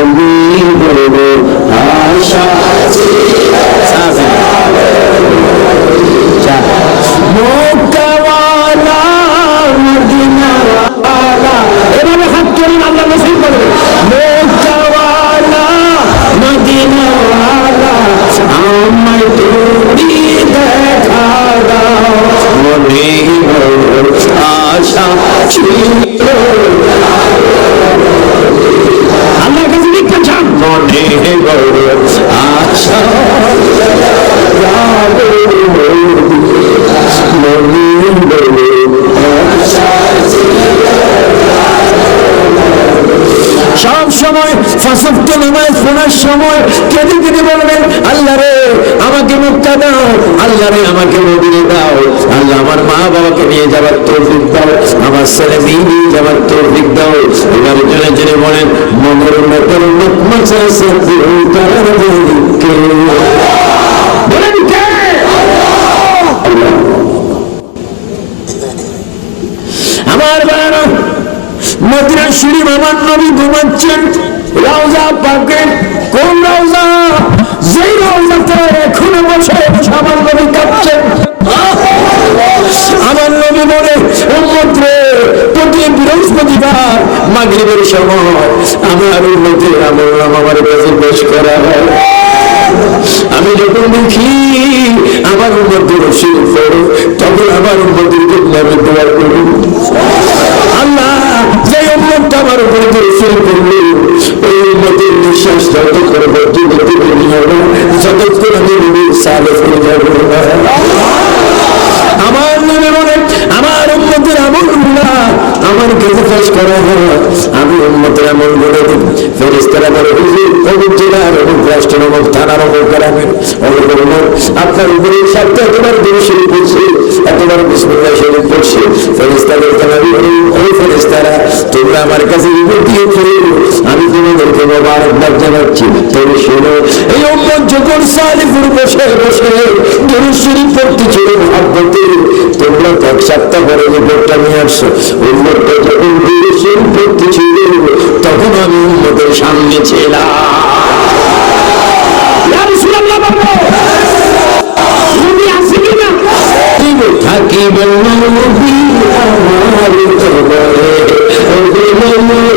নবী সময়, ফাঁসক্ত নামাজ পড়ার সময় কেঁদে কেঁদে বলবেন, আল্লাহ রে, আমাকে মুক্তা দাও, আল্লাহ রে, আমাকে মদিনে দাও, আল্লাহ আমার মা বাবাকে নিয়ে যাবার তৌফিক দাও, আমার ছেলে মেয়ে নিয়ে যাবার তৌফিক দাও। এবার জেনে জনে বলেন, মনের মতন মাছা সত্যি তার কে বলেন কে আমার বাড়ানো মদিনা শরীফ আমার নবী ঘুমাচ্ছেন। রওজা পাকে কোন রওজা? যেই রওজাতে এখনও বসে আমার নবী কাঁপছেন আমার নবী বলে, উম্মত প্রতি বৃহস্পতিবার মাগরিবের সময় আমার উন্নতির নাম আমার কাছে পেশ করা হয়। আমি যখন দেখি আমার উন্নতি রসিদ পড়ো, তখন আমার উন্নতির জন্য আমি দোয়া করি। উন্মতটা আমার উপরে রসিদ করল। এই উন্নতির নিঃশ্বাস যত করে ভর্তি করতে দেরি হবে যতক্ষণ আমি সালে ফিরে যাব আমার মনে মনে আমার উন্মতের আমলগুলা আমার কাছে পেশ করা হয় আমি উন্মতের আমলগুলো ফেরিস্তারা বলে, হুজুর, অমুক জেলার অমুক রাষ্ট্রের অমুক থানার অমুক গ্রামের অমুক অমুক আপনার উপরে সপ্তাহে এতবার দিন করছি এতবার বিস্মিল্লা শরীফ করছি ফেরিস্তাদের জানাবি ওই ফেরিস্তারা তোমরা আমার কাছে রিপোর্ট দিয়ে আমি আমি তোমাদেরকে মোবারকবাদ জানাচ্ছি তবে শোনো এই উম্মত যখন সালিপুর বসে বসে দূরে শরীর পড়তে ছিল ভাবতে তোমরা এক সপ্তাহ পরে রিপোর্টটা নিয়ে আসছো উন্মতটা যখন দূরে শরীর পড়তে ছিল তখন আমি উন্মতের সামনে ছিলাম। রাসূলুল্লাহ নবী আমার দরবারে, গোলাম গোলাম গোলাম বলে, গোলাম বলে,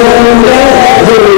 গোলাম বলে, ইয়া রাসূলুল্লাহ, ইয়া রাসূলুল্লাহ, মদিনাকে আসিয়া সবর করবে বাসায়া দিও গো নবী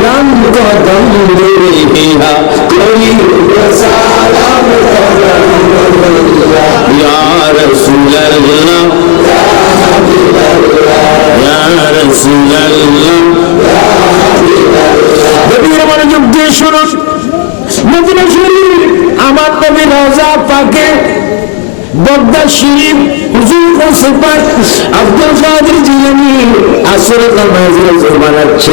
সালাম কদম দেহিয়া করিব সালাম ইয়া রাসূলুল্লাহ ইয়া রাসূলুল্লাহ নবীর মনোযোগ দিয়ে শুনুন মদিনা শরীফ আমার নবী রওজা পাকে বগদা শরীফ হুজুর সুপার আব্দুল কাদের জিলানি আসরে নামাজের জমানাচ্ছে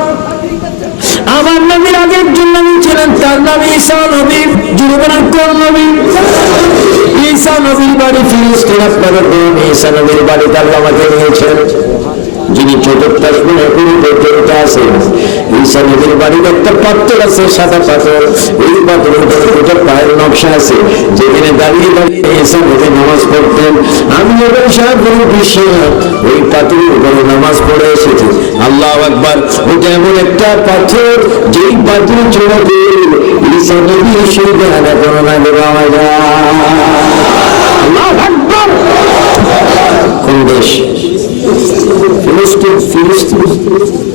আমার নবীর আগে একজন নবী ছিলেন তার নাম ঈসা নবী। জীবনের কোন নবী? ঈসা নবীর বাড়ি ফিলিস্তিন, আপনাদের বলুন ঈসা নবীর বাড়ি তার আমাকে নিয়েছেন। যিনি চতুর্থ আসমানে পুরো পর্যন্ত আছেন। ঈসা নবীর বাড়ির একটা পাত্র আছে, সাদা পাথর। এই পাথরের দুটো পায়ের নকশা আছে। যেখানে দাঁড়িয়ে দাঁড়িয়ে ঈসা নবী নামাজ পড়তেন। আমি এবং সাহেব গুরু বিশ্বাস। ওই পাথরের উপরে নামাজ পড়ে এসেছি। আল্লাহ আকবার, ওটা এমন একটা পাথর যেই পাথর চড়াতে ঈসা নবী সুবিধা আদা করো না বাবা আল্লাহ আকবার। কোন দেশ? ফিলিস্তিন ফিলিস্তিন।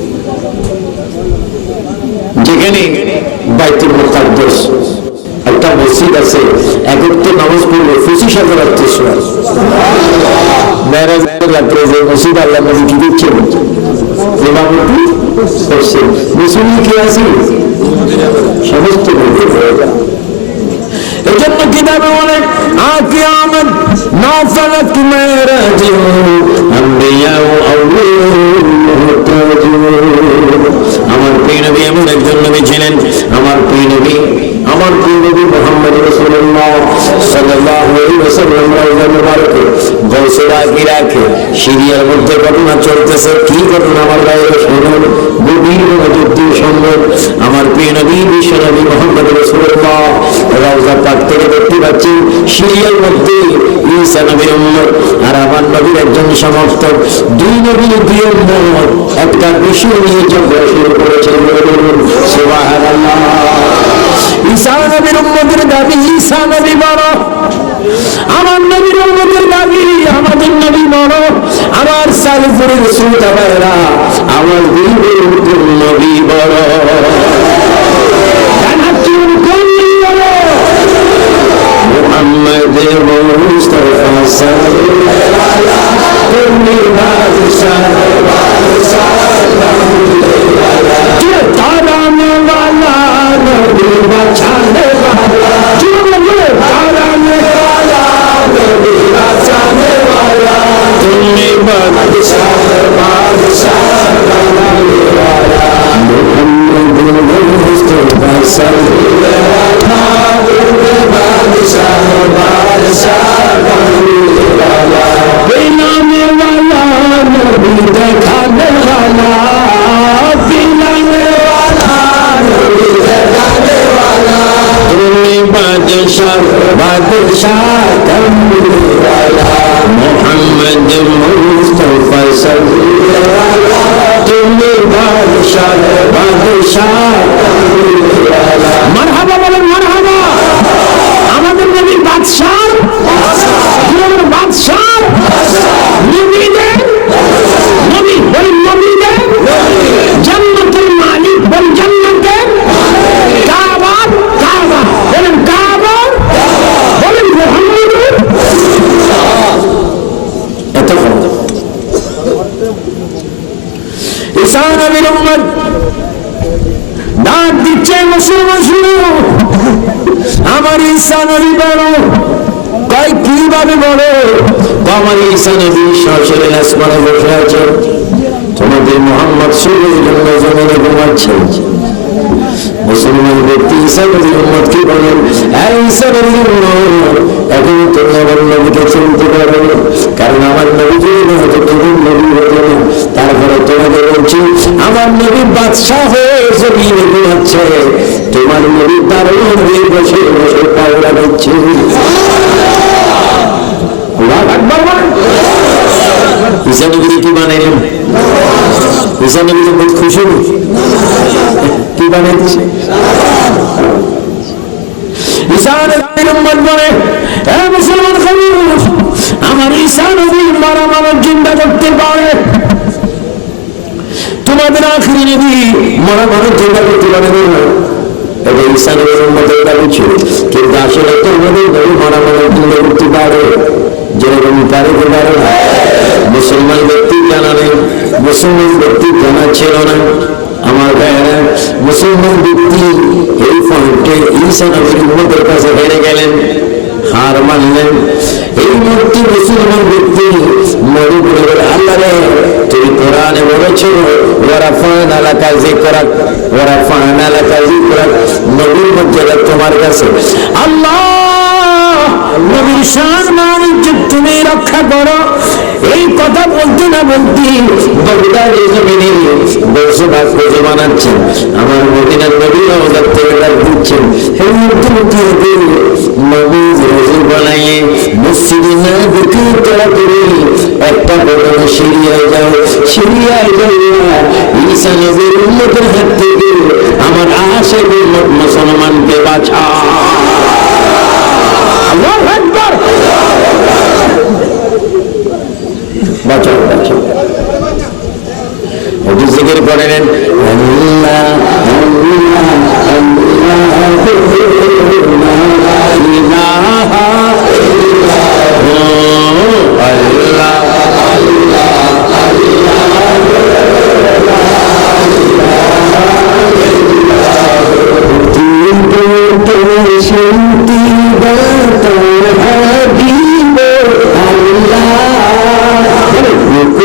যেখানে বাইতুল মুকাদ্দাস একটা মসজিদ আছে একত্র নামাজ পড়বে পঁচিশ হাজার আত্মীয় মেয়েরাজের রাত্রে যে মসজিদ আল্লাহ নবী কি দিচ্ছেন? ইমামতি করছে মুসলিম কি আছে? সমস্ত হয়ে জন্য কিতাবে বলে আকিয়ামত নাফালাত মেরাজি আম্বিয়া ও আমার প্রিয় নবী এমন একজন নবী ছিলেন, আমার প্রিয় নবী আমার প্রিয় নবী মোহাম্মদ থেকে দেখতে পাচ্ছি মধ্যে একজন সমর্থক। দুই নবীর একটা বিষয় নিয়ে ঝগড়া শুরু করেছে সুবহানাল্লাহ। ঈসা নবীর উম্মতের দাবি ঈসা নবী বড় আমার নবীর উম্মতের দাবি আমাদের নবী বড় আমার সালফুরের সুতাবারা আমার বীরের নবী বড় জান্নাতুল কুল্লি বড় محمد مصطفى صلى كل بادشاہ محمد নবীর উম্মত। ডাক দিচ্ছে মুসলমান শুনো। আমার ঈসা নবী বলো। কয়, কীভাবে বলো? আমার ঈসা নবী সরাসরি আসমানে বসে আছে। তোমাদের মোহাম্মদ সুরের জন্য জমিনে ঘুমাচ্ছে। মুসলমান ব্যক্তি ঈসা নবীর উম্মত কি বলেন হ্যাঁ ঈসা এখন তুমি আমার নবীকে চিনতে পারো না। কারণ আমার নবী তারপরে তোমাকে বলছি, আমার নবী বাদশাহ হয়ে জমিনে তোমার নবী দারুণ বসে বসে পাওয়া দিচ্ছে। কি বানাইলেন? খুশি কি বানাইতেছে ঈসা নবীর বলে হে মুসলমান খামোশ আমার ঈসা নবী মারা মানব চিন্তা করতে পারে। তোমাদের আখরি নবী মারা মানব চিন্তা করতে পারে না। নবীর। মুসলমান ব্যক্তি জানা ছিল না। আমার মুসলমান ব্যক্তি এই পয়েন্টে ঈসা নবীর উম্মতের কাছে হেরে গেলেন হার মানলেন। এই মুহূর্তে মুসলমান ব্যক্তি মনে করে বলে, আল্লাহ তুই কোরআনে বলেছ ওরা ফান এলাকা জিকরাক ওরা ফান এলাকা জিকরাক নবীর মর্যাদা তোমার কাছে আল্লাহ নবীর শান মান তুমি রক্ষা করো। এই কথা বলতে না বলতে বগদার জমিনে বসে বাস বানাচ্ছেন, আমার মদিনার নবী আমাদের থেকে ডাক দিচ্ছেন। হে মধ্যবর্তী নবী রোজি বানাইয়ে মসজিদে না তারা করে একটা বড় সিরিয়ায় যাও। সিরিয়ায় যাও ঈসা নবীর উন্নতের হাত থেকে আমার আশে মুসলমানকে বাঁচা আল্লাহু আকবার। বাঁচাও বাঁচাও একটু জিকির করে নেন শান্তি দাতা হাবিব আল্লাহ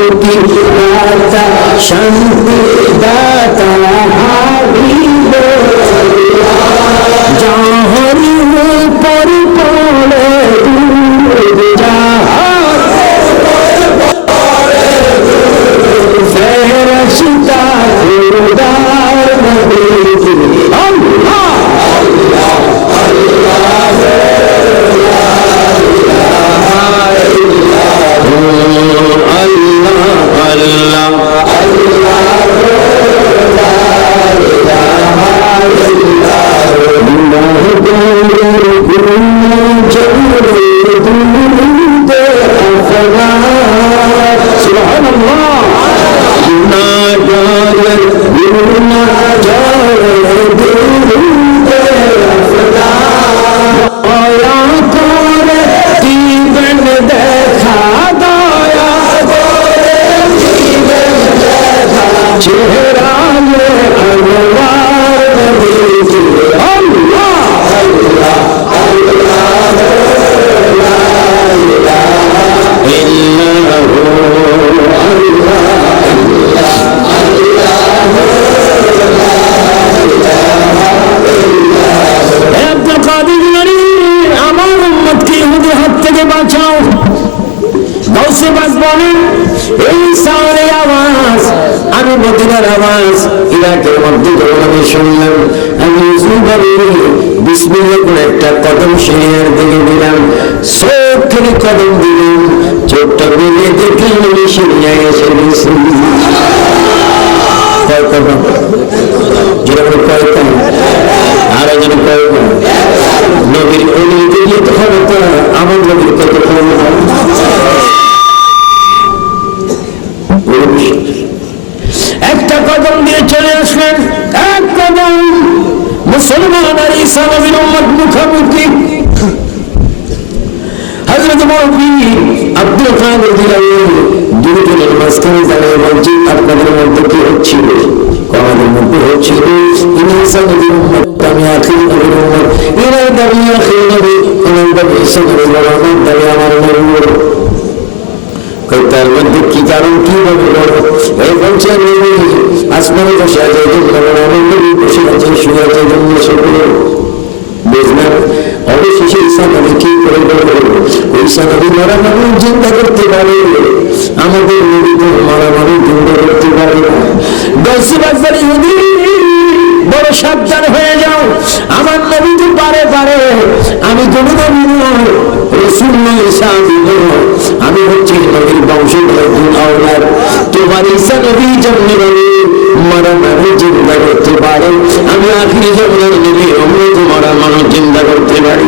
মুক্তি দাতা শান্তি দাতা হাবিব সিঁড়িয়া এসে কদম একটা কদম দিয়ে চলে আসলেন, এক কদম মুসলমান আর ঈসা নবীর মুখোমুখি। হযরত মৌলভী আব্দুল কাদের জিলানী দুজনের মাঝখানে দাঁড়িয়ে বলছি আপনাদের মধ্যে কি হচ্ছিল? আমাদের মধ্যে হচ্ছিল ইনি ঈসা নবীর উম্মত আমি জন্য জন্য অবশেষে ঈসা নবী কি করে বলব ঈসা নবী মরা মানুষ চিন্তা করতে পারে। আমাদের নবী তো মরা মানুষ চিন্তা করতে পারে দশ বাজার বড় সাবধান হয়ে যাও। আমার নবী তো পারে পারে। আমি কোন নবী নয় রসুল ঈসা আমি তোমার ঈসা নবী জন্ম মারা মানুষ চিন্তা করতে পারে। আমি আখিরি জন্মের নবী আমি তোমার মানুষ চিন্তা করতে পারি।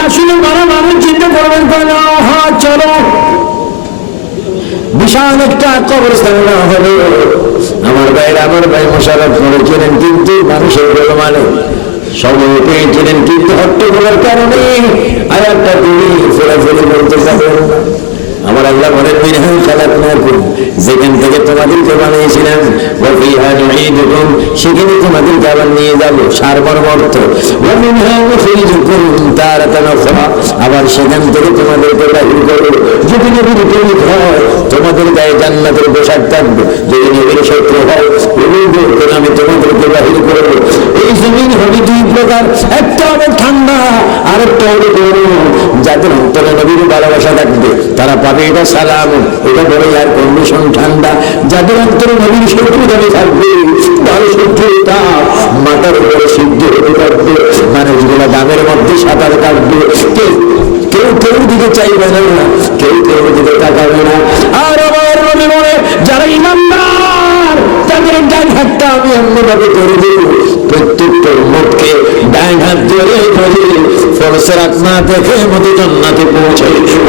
আসলে মারা মানুষ চিন্তা করবেন হ্যাঁ চলো। বিশাল একটা কবরস্থান না হবে। আমার ভাইয়ের, আমার ভাই মোশারফ করেছিলেন কিন্তু মানুষের মানে সময় পেয়েছিলেন কিন্তু হট্টগোলের কারণে আর একটা তুমি ফেরাফেরি বলতে পারবেন না। আমার আল্লাহ বলেন মিনহাই খালাক না যেখান থেকে তোমাদেরকে বানিয়েছিলাম নুঈদুকুম। সেখানে তোমাদেরকে আবার নিয়ে যাব নুখরিজুকুম তারাতান উখরা আবার সেখান থেকে তোমাদেরকে বাহির করব। যদি নবীর হয়, তোমাদের গায়ে জান্নাতের পোশাক থাকবে। যদি নবীর শত্রু হয় আমি তোমাদেরকে বাহির করব। জমিন হবে দুই প্রকার। একটা হবে ঠান্ডা আর একটা হবে গরম। যাদের অন্তরে নবীর ভালোবাসা থাকবে, তারা পাবে এটা সালাম। এটা বড় এয়ার কন্ডিশন ঠান্ডা। যাদের অন্তরে নবীর শত্রু যাবে থাকবে, তার শত্রু তাপ মাথার উপরে সিদ্ধ হতে থাকবে, মানুষগুলো দামের মধ্যে সাঁতার কাটবে। কেউ কেউ দিকে চাইবে না, কেউ কেউ দিকে তাকাবে না। আর আমার নবী বলে, যারা ইমানদার তাদের ডান হাতটা আমি অন্যভাবে করে। দেব প্রত্যেকটা উম্মতকে ডান হাত ধরে ধরে ফরসের আত্মা দেখে মতো জন্নাতে পৌঁছে দেব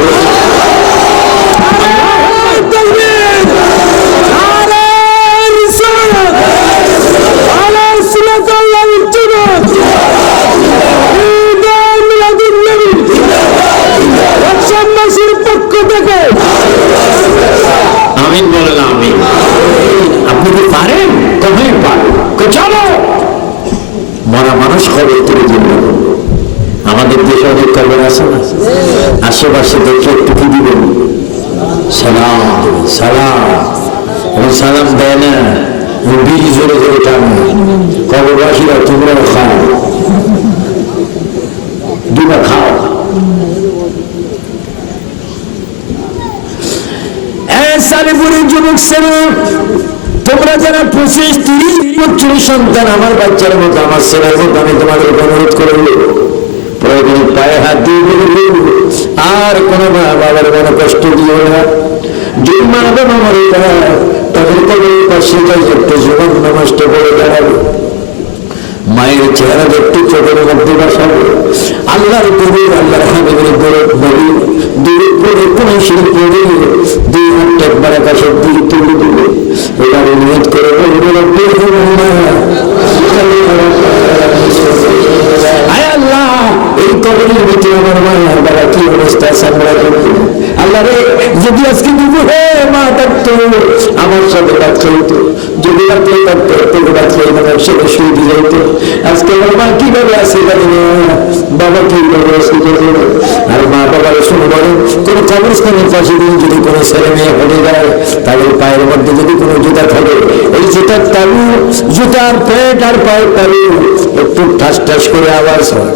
আমিন বলেন আমিন আপনি কি পারেন কবে পারেন কই চলো মরা মানুষ কবে থেকে জন্য আমাদের দেশে অনেক কবর আছে না আশেপাশে দেখে একটু কি দিবেন সালাম দেবেন, সালাম এবং সালাম দেয় না বীজ জোরে জোরে টানে কবরবাসীরা তোমরাও খাও দুটা খাও সালিপুরি যুবক ছেলে তোমরা যারা পঁচিশ, তিরিশ বছরের সন্তান, আমার বাচ্চার মতো, আমার ছেলের মতো, আমি তোমাদের অনুরোধ করে প্রয়োজনে পায়ে হাত দিয়ে আর কোনো মা বাবার কোনো কষ্ট দিও না। মা বাবা মরে তাদের পাশে যাই জীবন নষ্ট করে দাঁড়াবে। মায়ের চেহারা দেখতে চোখের মধ্যে বসাবে আল্লাহর কবি আল্লাহর হাবিবের দূরে বলি দূরে করে কোন শিল্প দুই হাত একবার আকাশের তুলে দিবে এবার অনুরোধ করে আল্লাহ, এই কবরের ভিতরে আমার মা বাবা কি অবস্থা জানি না। আল্লাহ রে যদি আজকে দুপুরে মা থাকতো আমার সাথে রাত চলতো যদি রাত্রে থাকতো তোকে আমার সাথে শুয়ে দিয়ে যাইতো। আজকে আমার মা কীভাবে আছে জানি না। বাবা কীভাবে আছে জানি না। আর মা বাবার শুনে বলে, কোনো কবরস্থানের পাশে দিয়ে যদি কোনো ছেলে মেয়ে হয়ে যায় তাদের পায়ের মধ্যে যদি কোনো জুতা থাকে, এই জুতার তালু, জুতার পেট আর পায়ের তালু, একটু ঠাস ঠাস করে আওয়াজ হয়।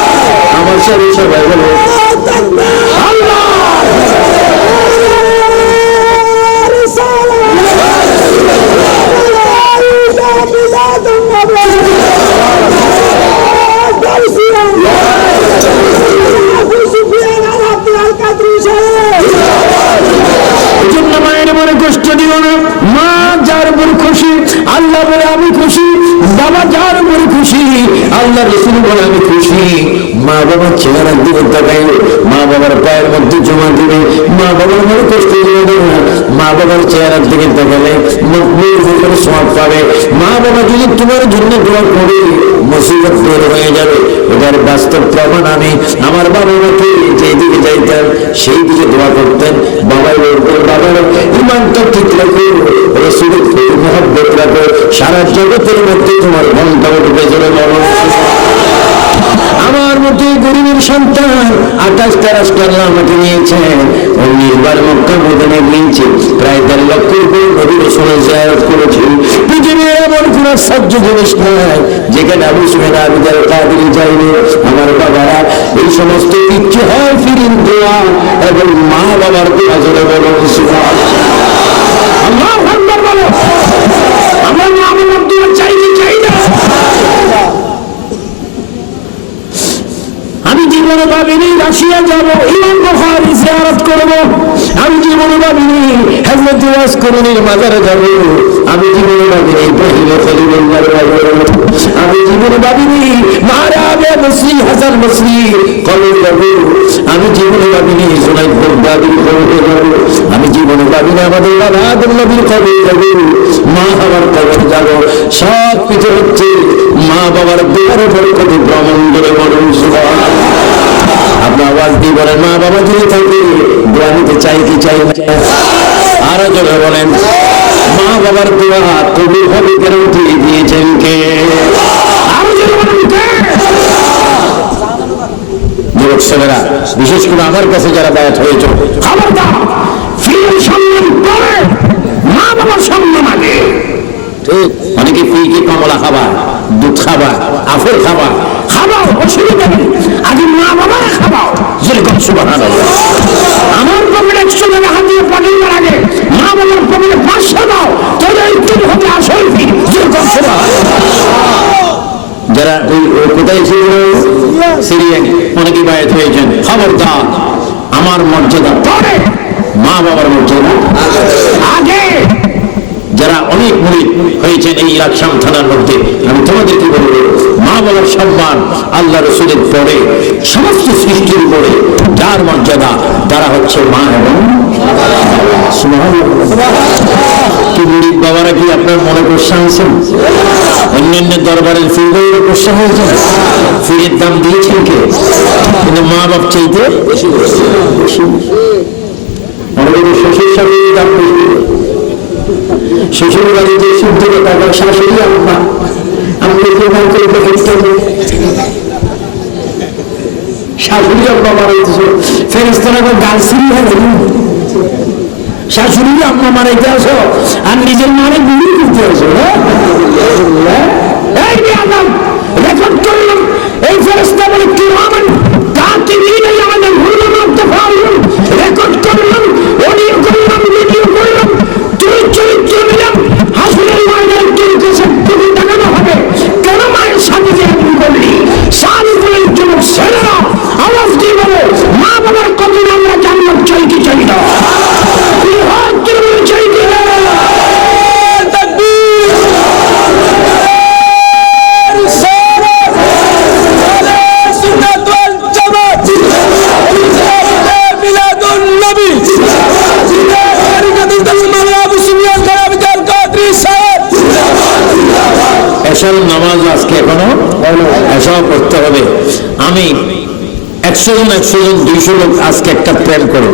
আমার সাথে সবাই বলো মনে কষ্ট দিও না। মা যার উপর খুশি, আল্লাহ বলে, আমি খুশি বাবা যার মনে খুশি আল্লাহ রসুল বলে আমি খুশি। মা বাবার চেহারার দিকে দেখাই মা বাবার পায়ের মধ্যে জমা দিবে মা বাবার মনে কষ্ট দিবে না। মা বাবার চেহারার দিকে তাকালে সব পাবে, মা বাবা যদি তোমার জন্য দোয়া করে মুসিবত দূর হয়ে যাবে। এটার বাস্তব প্রমাণ আমি আমার বাবা মাকে যেদিকে যাইতাম, সেই দিকে দোয়া করতেন। বাবাই বলতেন বাবার ইমানটা ঠিক রাখো, রসুলের মহব্বত রাখো, সারা জগতের মধ্যে তোমার ঘণ্টা চলে বলো আমার মতো গরিবের সন্তান আঠাশটা রাষ্ট্র আল্লাহ আমাকে নিয়েছেন উনিশ বার মক্কা মদনে নিয়েছে প্রায় দেড় লক্ষ উপরে নবী রসুলের জিয়ারত করেছি পৃথিবীর জিনিস নাই যেখানে আবু সুমেন আবিদার এই সমস্ত ইচ্ছে হয় ফিরিন এবং মা বাবার দোয়া জোরে জীবনে ভাবিনি, রাশিয়া যাব ইমাম বুখারী জিয়ারত করব। আমি জীবনে ভাবিনি হজরত ওয়াজ করিনির মাজারে যাব। আমি জীবনে ভাবিনি ইব্রাহিম খলিলুল্লাহর মাজারে যাব। আমি জীবনে ভাবিনি মারাবিয়া মসরি হাসান মসরি কবর যাব। আমি জীবনে ভাবিনি, জোনাইদ বগদাদির কবরে যাব। আমি জীবনে ভাবিনি, আমাদের বাবা আদম নবীর কবরে যাব। মা বাবার কবর যাব। সব কিছু হচ্ছে মা বাবার দুয়ারে বরকতে ভ্রমণ করে বলুন সুবহানাল্লাহ। আপনার আওয়াজ দিয়ে বলেন, মা বাবা যদি থাকে নিতে চাই কি চাই আরও জোরে বলেন, মা বাবার দোয়া কবুল হবে গ্যারান্টি দিয়েছেন কে? ছেলেরা, বিশেষ করে আমার কাছে যারা দায়াত হয়েছে, খবরদার ফিরে সম্মান করে মা বাবার সম্মান আগে ঠিক অনেকে ফি কি কমলা খাবার, দুধ খাবার আফর খাবা খাবাও অসুবিধা নেই। আগে মা বাবারা খাবাও। যেরকম সুবাহ আমার পকেটে একশো টাকা হাত দিয়ে পাঠানোর আগে মা বাবার পকেটে পাঁচশো দাও তোদের ইত্যাদি হবে আসল ফি যেরকম সুবাহ যারা ওই কোথায় সিরিয়ান অনেকে বায়াত হয়েছেন। খবরদার। আমার মর্যাদা। পরে মা বাবার মর্যাদা। যারা অনেক মুড়ি হয়েছেন এই লাকসাম থানার মধ্যে, আমি তোমাদেরকে বলব, মা বাবার সম্মান আল্লাহ রসুলের পরে, সমস্ত সৃষ্টির উপরে যার মর্যাদা, তারা হচ্ছে মা এবং বাবারা কি আপনার মনে প্রশ্ন আছেন অন্যান্য দরবারের ফিরদের প্রশ্ন হয়েছে? ফিরের দাম দিয়েছেন কে? কিন্তু মা বাপ চাইতে শ্বশুর স্বামীর দাম বেশি। শাশুড়ি আম্মা মারাইতে আসো আর নিজের মানে গুলি করতে আসো হ্যাঁ? এই বেয়াদব, রেকর্ড করলাম। এই বলে কি রামান কাতিবিন আমাদের রেকর্ড করলাম। অডিও জান্নাত চাই না এসব নামাজ আজকে এখনও? এসব করতে হবে। আমি একশো জন একশো জন, দুইশো লোক আজকে একটা প্ল্যান করব।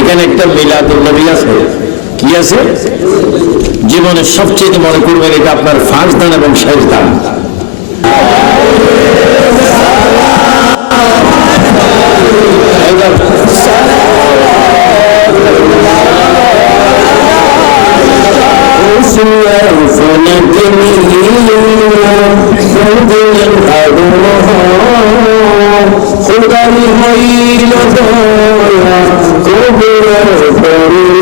এখানে একটা মিলাদুল নবী আছে। কি আছে? জীবনের সবচেয়ে মনে করবেন এটা আপনার ফার্স্ট দান এবং শেষ দান। কবুরের